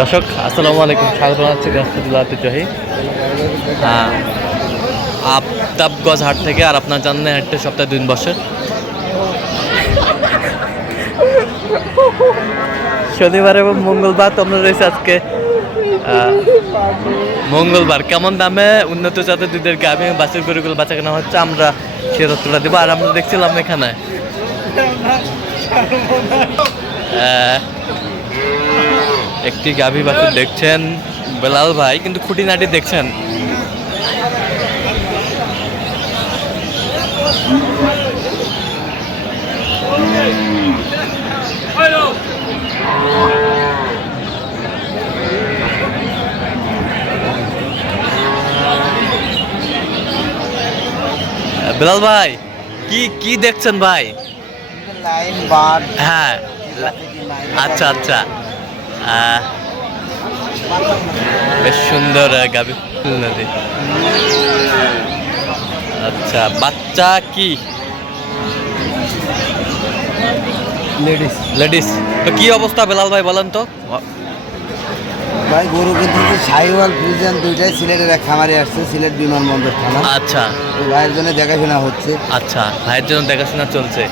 দর্শক, আসসালামু আলাইকুম, স্বাগত জানাচ্ছি রাস্তাতুল্লাহ জহি। আফতাবগঞ্জ হাট থেকে আর আপনার জানেন হাটটা সপ্তাহে দুই বসে। শনিবার এবং মঙ্গলবার তোমরা রয়েছে আজকে। মঙ্গলবার, কেমন দামে উন্নত জাতের দুধের গাভী বাছুর গরুগুলো বাচ্চা কেনা হচ্ছে, আমরা সে তথ্যটা দেবো। আর আমরা দেখছিলাম এখানে। একটি গাভী বাছুর দেখছেন বেলাল ভাই কিন্তু খুঁটিনাটি দেখছেন। বেলাল ভাই কি কি দেখছেন ভাই? লাইন বার হ্যাঁ। আচ্ছা আচ্ছা। বেশ সুন্দর গাভী নদী। আচ্ছা বাচ্চা কি? লেডিস লেডিস তো কি অবস্থা বেলাল ভাই বলেন তো? ভাই গরু কিন্তু সাইওয়াল ফ্রিজিয়ান দুইটাই সিলেটের এক খামারে আসছে সিলেট বিমানবন্দর থানা। আচ্ছা। তো ভাইয়ের জন্য দেখাশোনা হচ্ছে। আচ্ছা ভাইয়ের জন্য দেখাশোনা চলছে।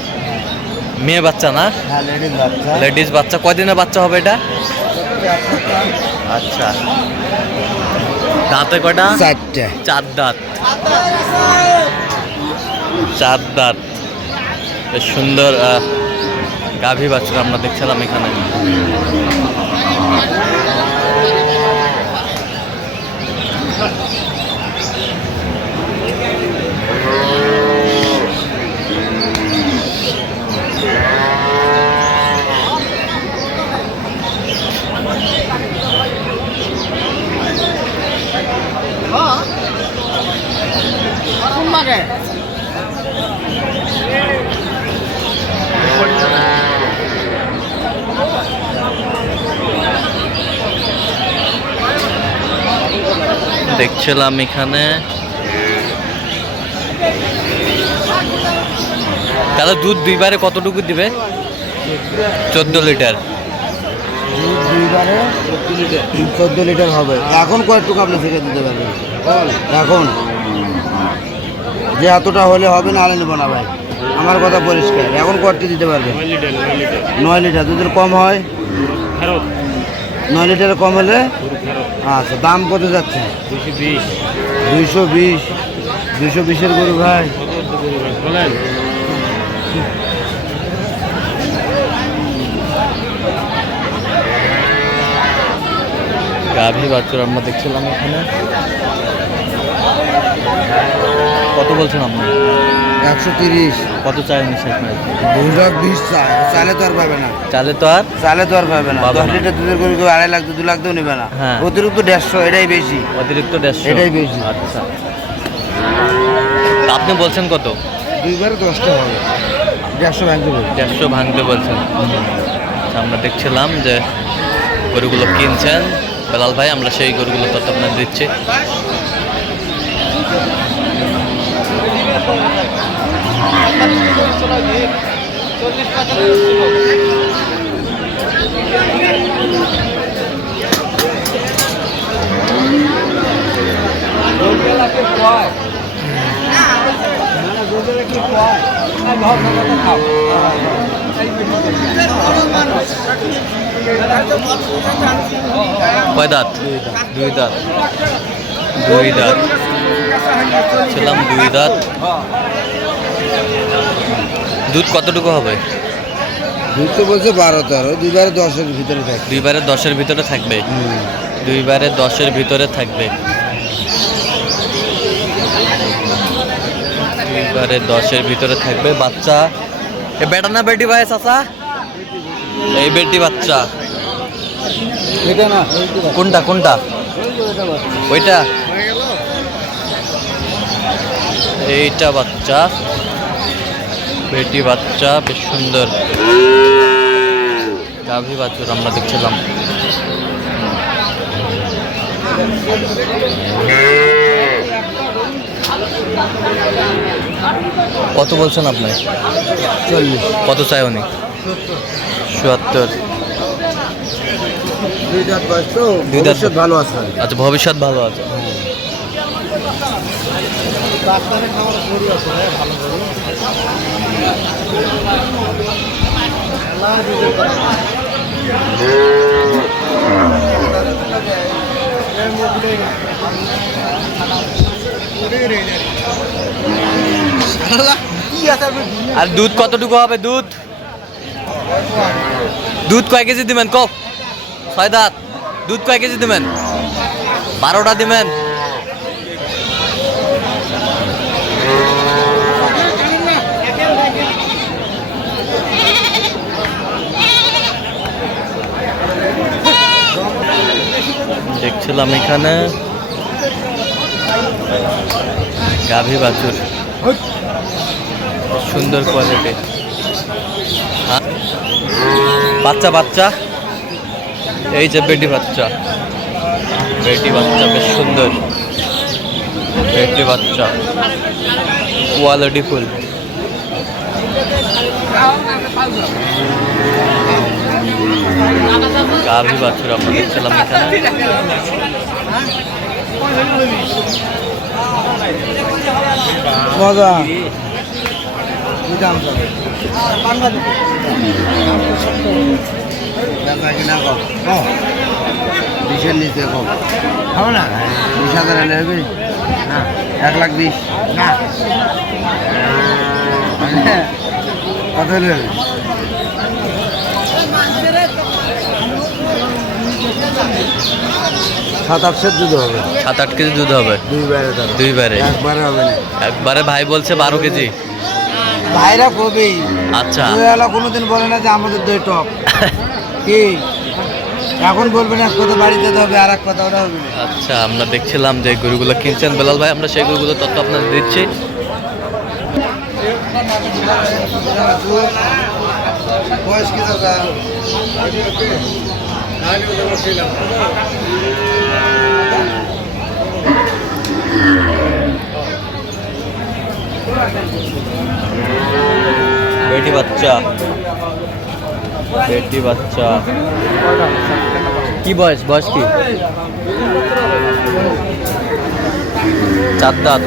মেয়ে বাচ্চা না? হ্যাঁ লেডিস বাচ্চা। লেডিস বাচ্চা। কয়দিনের বাচ্চা হবে এটা? আচ্ছা। দাঁতে কয়টা? চারটে। চার দাঁত। চার দাঁত। বেশ সুন্দর আহ, গাভী বাছুর আমরা দেখছিলাম এখানে। দেখছিলাম এখানে। তাহলে দুধ দুইবারে কতটুকু দিবে? চোদ্দ লিটার। দুধ দুইবারে চোদ্দ লিটার হবে। এখন কয়েকটুকু আপনি থেকে দিতে পারবেন। এখন। যে এতটা হলে হবে না আলে নেব না ভাই। আমার কথা পরিষ্কার। এখন কয়টি দিতে পারবে? নয় লিটার দুধের কম হয়? নয় লিটার কম হলে? আচ্ছা দাম কত যাচ্ছে? দুইশো বিশ। দুইশো বিশের গরু ভাই। গাভী বাছুর আমরা দেখছিলাম এখানে। কত বলছেন আপনি? একশো তিরিশ। কত চাই উনি শেষ মেরে দুই লাখ বিশ চাই চালে তো আর পাবে না। চালে তো আর? চালে তো আর পাবে না। দশ লিটার দুধের কেউ আড়াই লাখ দু লাখ দিয়েও নেবে না। হ্যাঁ। অতিরিক্ত দেড়শো এটাই বেশি। অতিরিক্ত দেড়শো। এটাই বেশি। আচ্ছা। আপনি বলছেন কত? দুইবারে দশটা হবে। দেড়শো ভাঙতে হবে দেড়শো ভাঙতে বলছেন। আচ্ছা, আমরা দেখছিলাম যে গরুগুলো কিনছেন। বেলাল ভাই আমরা সেই গরুগুলো আপনার দিচ্ছি। কয় দাঁত? দুই দাঁত। দুই দাঁত। ছিলাম দুই দাঁত। দুধ কতটুকু হবে? দুধ তো বলছে বারো তেরো দুইবারে দশের ভিতরে থাকে দুইবারে দশের ভিতরে থাকবে? দুইবারে দশের ভিতরে থাকবে। দুইবারে দশের ভিতরে থাকবে বাচ্চা। এ বেটা না বেটি ভাই চাচা? এই বেটি বাচ্চা। এটা না। কোনটা কোনটা? ওইটা। এইটা বাচ্চা। বেটি বাচ্চা বেশ সুন্দর। গাভী বাছুর আমরা দেখছিলাম। কত বলছেন আপনি? চল্লিশ। কত চাই উনি? চুয়াত্তর। ভবিষ্যৎ ভালো আছে। আচ্ছা ভবিষ্যৎ ভালো আছে। আর দুধ কতটুকু হবে দুধ? দুধ কয় কেজি দিবেন? কপ ছয় দাঁত। দুধ কয় কেজি দিবেন? বারোটা দিবেন। দেখছিলাম এখানে। গাভী বাছুর। সুন্দর কোয়ালিটি বাচ্চা বাচ্চা। এই যে বেটি বাচ্চা। বেটি বাচ্চা, বেশ সুন্দর। বেটি বাচ্চা। Quality full. গাভী বাছুর আমরা দেখছিলাম এখানে। মজা। কি দাম যাবে কিনা কম ও বিশের নিচে কম হবে না বিশ হাজার এলে হবে না এক লাখ বিশ না কত হলে হবে সাত আটশো দুধ হবে। সাত আট কেজি দুধ হবে? দুই বারে ধরো দুই বারে একবারে হবে না। একবারে ভাই বলছে বারো কেজি? ভাইরা কবেই আচ্ছা। কোনোদিন বলে না যে আমাদের দই টপ কি? এখন বলবেন এক কথা বাড়িতে যেতে হবে আর এক কথা ওটা হবে। আচ্ছা আমরা দেখছিলাম যে গরুগুলো কিনছেন বেলাল ভাই আমরা সেই গরুগুলো তথ্য আপনাদের দিচ্ছি। বয়স কি দাদা বেটি বাচ্চা। বেটি বাচ্চা। কি বয়স? বয়স কি? চার দাঁত।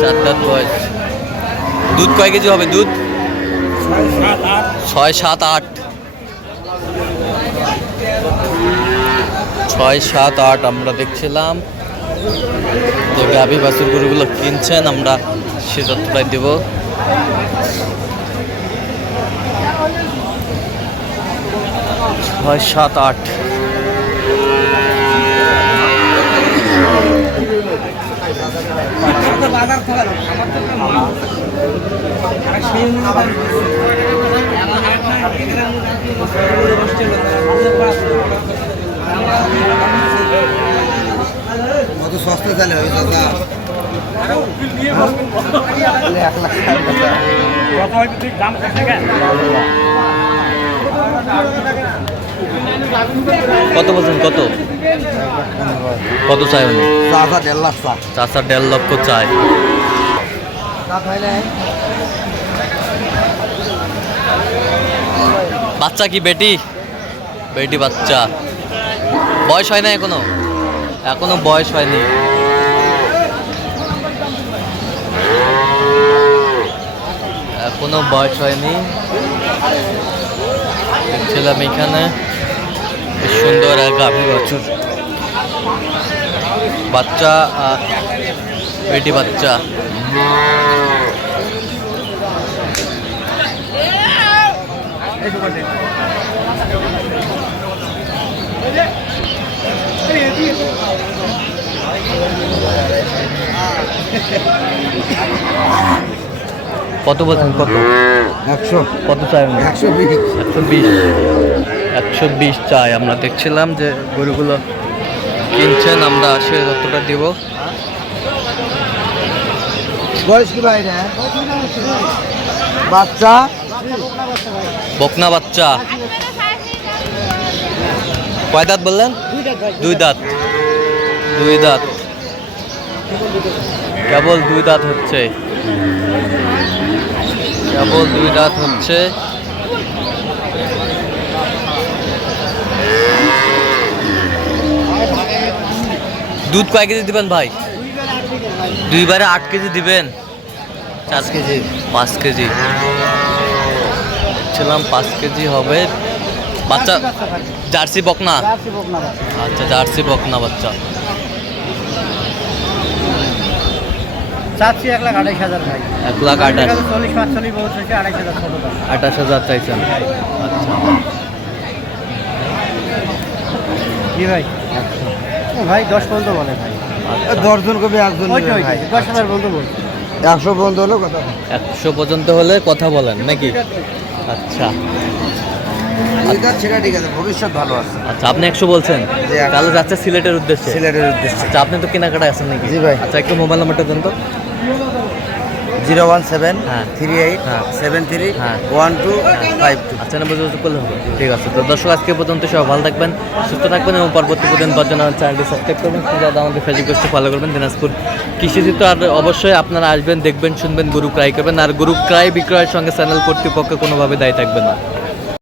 চার দাঁত বয়স। দুধ কয় কেজি হবে? দুধ? ছয় সাত আট। ছয় সাত আট আমরা দেখছিলাম। যে গাভী বাছুর গরুগুলো কিনছেন, আমরা সে তথ্যটাই দেব। ছয় সাত আট। কত সস্তা চালে দাদা। এক লাখ ষাট কত বলছেন কত? কত চাই উনি? চাচা দেড় লাখ চা চাষা দেড় লক্ষ চাই। বাচ্চা কি বেটি? বেটি বাচ্চা। বয়স হয় না এখনও? এখনও বয়স হয়নি। এখনও বয়স হয়নি। দেখছিলাম এখানে। সুন্দর এক গাভী বাছুর। বাচ্চা বেটি বাচ্চা। কত বলছেন? কত? একশো। কত চাই একশো বিশ। একশো বিশ। একশো বিশ চাই। আমরা দেখছিলাম যে গরুগুলো কিনছেন আমরা সে যতটা দিব। বয়স কি বাইরে বাচ্চা? বকনা বাচ্চা। কয় দাঁত বললেন? দুই দাঁত। দুই দাঁত। কেবল দুই দাঁত হচ্ছে। ফুল দুই দাঁত হচ্ছে। দুধ কয় কেজি দিবেন ভাই? দুইবারে আট কেজি দিবেন। চার কেজি। পাঁচ কেজি। ছিলাম পাঁচ কেজি হবে। বাচ্চা জার্সি বকনা? আচ্ছা জার্সি বকনা বাচ্চা। চাচ্ছি এক লাখ আড়াইশ হাজার ভাই। এক লাখ আঠাশ। চল্লিশ পাঁচচল্লিশ বহুত হয়েছে আড়াইশ হাজার ছোটো আঠাশ হাজার চাইছেন। আচ্ছা। জি ভাই? ভাই দশ পর্যন্ত বলে ভাই। আচ্ছা। দশজন কবি একজন। দশ হাজার পর্যন্ত বল একশো পর্যন্ত হলো কথা একশো পর্যন্ত হলে কথা বলেন নাকি? আচ্ছা। সেটা ঠিক আছে ভবিষ্যৎ ভালো আছে। আচ্ছা আপনি একশো বলছেন। তাহলে যাচ্ছে সিলেটের উদ্দেশ্যে। সিলেটের উদ্দেশ্যে। আচ্ছা আপনি তো কেনাকাটা আছেন নাকি? জি ভাই। আচ্ছা একটু মোবাইল নাম্বারটা দেন তো। জিরো ওয়ান সেভেন হ্যাঁ। থ্রি এইট হ্যাঁ। সেভেন থ্রি হ্যাঁ। One two five two. আচ্ছা নম্বর করলে হবে। ঠিক আছে তো দর্শক আজকে পর্যন্ত সব ভালো থাকবেন সুস্থ থাকবেন এবং পরবর্তী পর্যন্ত দশজন চ্যানেলটি সাবস্ক্রাইব করবেন। আমাদের ফেসবুক পেজটি ফলো করবেন দিনাজপুর কৃষিজিত আর অবশ্যই আপনারা আসবেন দেখবেন শুনবেন গরু ক্রয় করবেন। আর গরু ক্রয় বিক্রয়ের সঙ্গে চ্যানেল কর্তৃপক্ষ কোনোভাবে দায়ী থাকবে না।